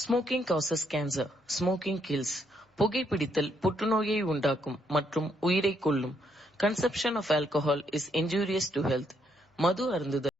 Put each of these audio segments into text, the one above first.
Smoking causes cancer. Smoking kills. புகைப்பிடித்தல் புற்றுநோயை உண்டாக்கும் மற்றும் உயிரை கொல்லும். Consumption of alcohol is injurious to health. மது அருந்துதல்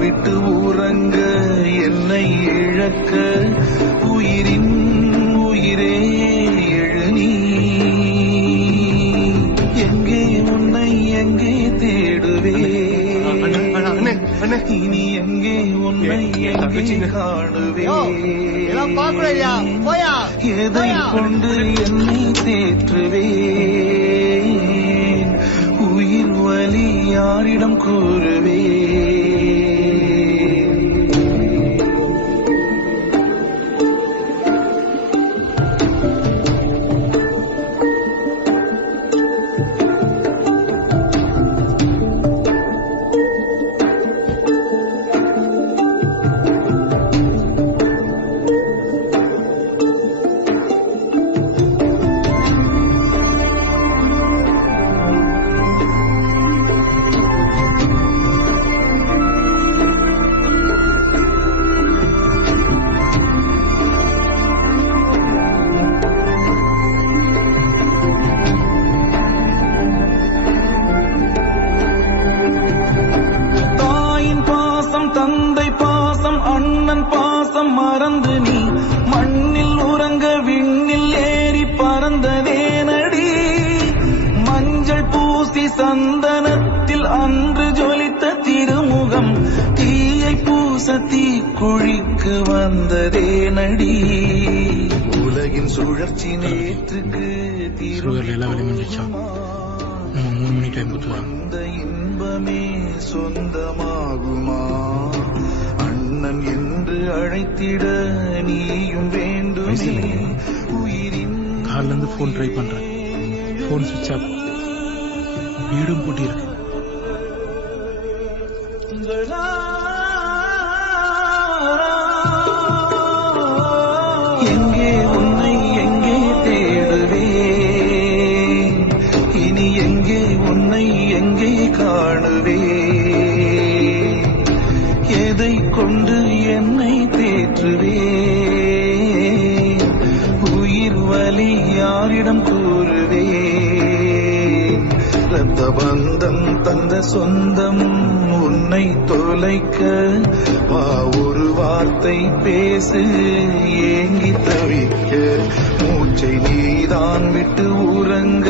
விட்டு ஊரங்க என்னை இழக்க உயிரின் உயிரே எழுநீ எங்கே உன்னை எங்கே தேடுவே இனி எங்கே உன்னை எங்கே காணுவே எதை கொண்டு என்னை தேற்றுவே உயிர் வலி யாரிடம் கூறுவே தந்தை பாசம் அண்ணன் பாசம் மறந்து நீ மண்ணில் உறங்க விண்ணில் ஏறி பறந்ததேனடி மஞ்சள் பூசி சந்தனத்தில் அன்று ஜொலித்த திருமுகம் தீயை பூச சதி குழிக்கு வந்ததே நடி உலகின் சுழற்சி நேற்றுக்கு அந்த இன்பமே சொந்தமாகுமா அண்ணன் என்று அழைத்திட நீயும் வேண்டுமே உயிரின் காலில இருந்து போன் ட்ரை பண்றேன் போன் சுவிட்ச் ஆஃப் வீடும் பூட்டி இருக்கு எங்கே உன்னை எங்கே தேடுவேன் இனி எங்கே உன்னை எங்கே காணுவேன் எதை கொண்டு என்னை தேற்றுவேன் உயிர் வலி யாரிடம் கூறுவேன் ரத்த பந்தம் தந்த சொந்தம் உன்னை தொலைக்க வா ஒரு வார்த்தை பேசு ஏங்கி தவிக்க மூச்சை நீதான் விட்டு உறங்க